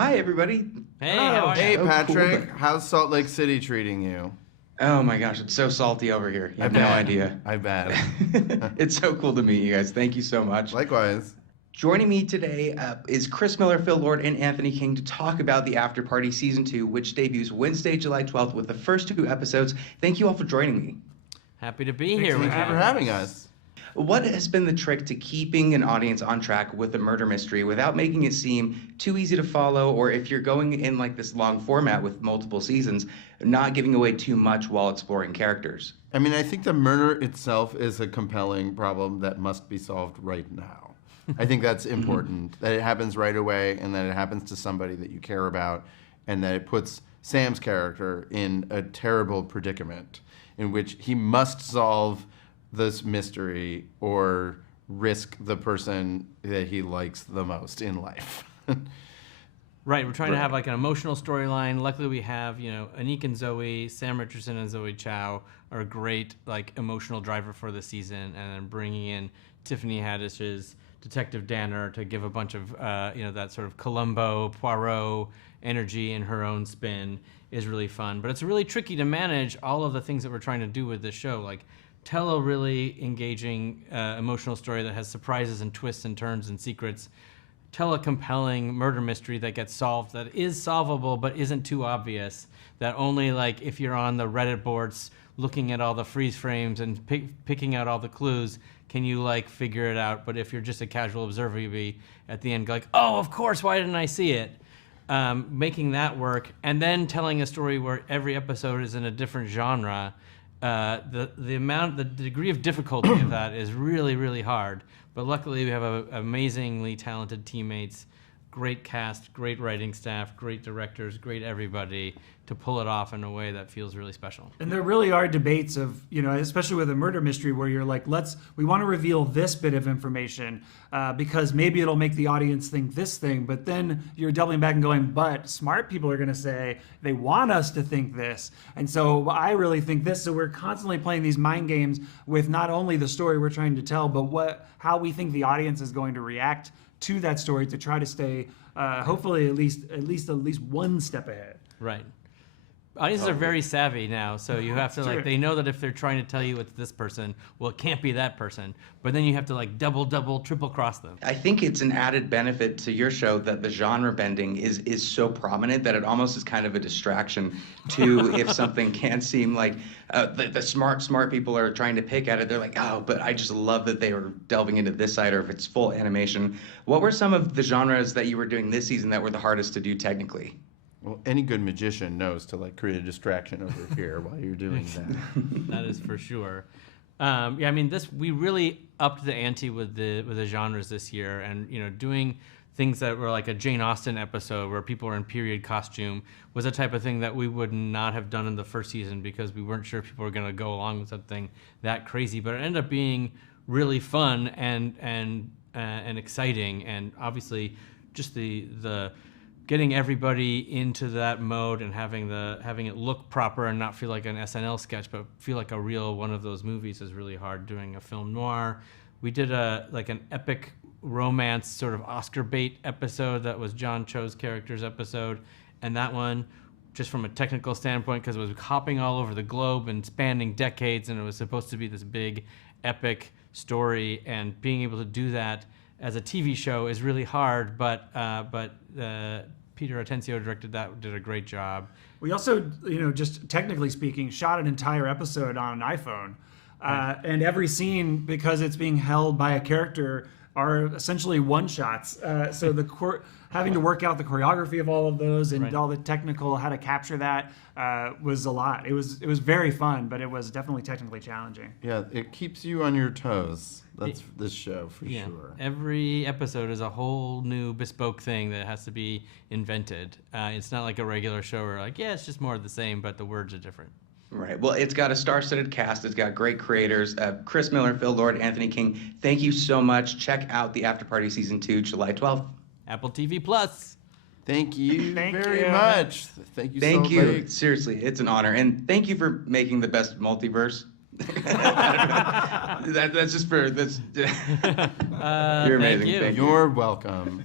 Hi, everybody. Hey, how are you? Hey, Oh, Patrick. cool. How's Salt Lake City treating you? Oh my gosh, it's so salty over here. You have no idea. I bet. It's so cool to meet you guys. Thank you so much. Likewise. Joining me today is Chris Miller, Phil Lord, and Anthony King to talk about the Afterparty Season 2, which debuts Wednesday, July 12th with the first 2 episodes. Thank you all for joining me. Happy to be here. Thank you for having us. What has been the trick to keeping an audience on track with a murder mystery without making it seem too easy to follow, or if you're going in like this long format with multiple seasons, not giving away too much while exploring characters? I mean, I think the murder itself is a compelling problem that must be solved right now. I think that's important, that it happens right away and that it happens to somebody that you care about, and that it puts Sam's character in a terrible predicament in which he must solve this mystery or risk the person that he likes the most in life. Right, we're trying to have like an emotional storyline. Luckily, we have Anik and Zoe, Sam Richardson and Zoe Chow are a great like emotional driver for the season, and then bringing in Tiffany Haddish's Detective Danner to give a bunch of that sort of Columbo, Poirot energy in her own spin is really fun. But it's really tricky to manage all of the things that we're trying to do with this show, like tell a really engaging emotional story that has surprises and twists and turns and secrets, tell a compelling murder mystery that gets solved, that is solvable but isn't too obvious, that only like if you're on the Reddit boards looking at all the freeze frames and picking out all the clues can you like figure it out, but if you're just a casual observer you'll be at the end like, oh, of course, why didn't I see it? Making that work, and then telling a story where every episode is in a different genre. The degree of difficulty of that is really, really hard. But luckily, we have amazingly talented teammates, great cast, great writing staff, great directors, great everybody to pull it off in a way that feels really special. And there really are debates of, especially with a murder mystery where you're like, we want to reveal this bit of information because maybe it'll make the audience think this thing. But then you're doubling back and going, but smart people are going to say they want us to think this. And so I really think this. So we're constantly playing these mind games with not only the story we're trying to tell, but how we think the audience is going to react to that story to try to stay hopefully at least one step ahead. Right. Audiences are very savvy now, so you have to they know that if they're trying to tell you it's this person, well, it can't be that person. But then you have to like double, triple cross them. I think it's an added benefit to your show that the genre bending is so prominent that it almost is kind of a distraction to if something can seem like the smart people are trying to pick at it. They're like, oh, but I just love that they were delving into this side, or if it's full animation. What were some of the genres that you were doing this season that were the hardest to do technically? Well, any good magician knows to like create a distraction over here while you're doing that. That is for sure. We really upped the ante with the genres this year, and doing things that were like a Jane Austen episode where people are in period costume was a type of thing that we would not have done in the first season because we weren't sure people were going to go along with something that crazy. But it ended up being really fun and exciting, and obviously just the getting everybody into that mode and having it look proper and not feel like an SNL sketch, but feel like a real one of those movies is really hard. Doing a film noir, we did an epic romance sort of Oscar bait episode that was John Cho's character's episode, and that one, just from a technical standpoint, because it was hopping all over the globe and spanning decades, and it was supposed to be this big epic story, and being able to do that as a TV show is really hard, but Peter Atencio directed that, did a great job. We also, just technically speaking, shot an entire episode on an iPhone. And every scene, because it's being held by a character, are essentially one-shots. So having to work out the choreography of all of those and all the technical, how to capture that was a lot. It was very fun, but it was definitely technically challenging. Yeah, it keeps you on your toes. That's this show for sure. Every episode is a whole new bespoke thing that has to be invented. It's not like a regular show where it's just more of the same, but the words are different. Right. Well, it's got a star-studded cast. It's got great creators. Chris Miller, Phil Lord, Anthony King, thank you so much. Check out the Afterparty Season 2, July 12th. Apple TV Plus. Thank you Thank very you. much. Thank you Thank so you. much. Seriously, it's an honor. And thank you for making the best multiverse. That's just for this. You're amazing. Thank you. Thank you. You're welcome.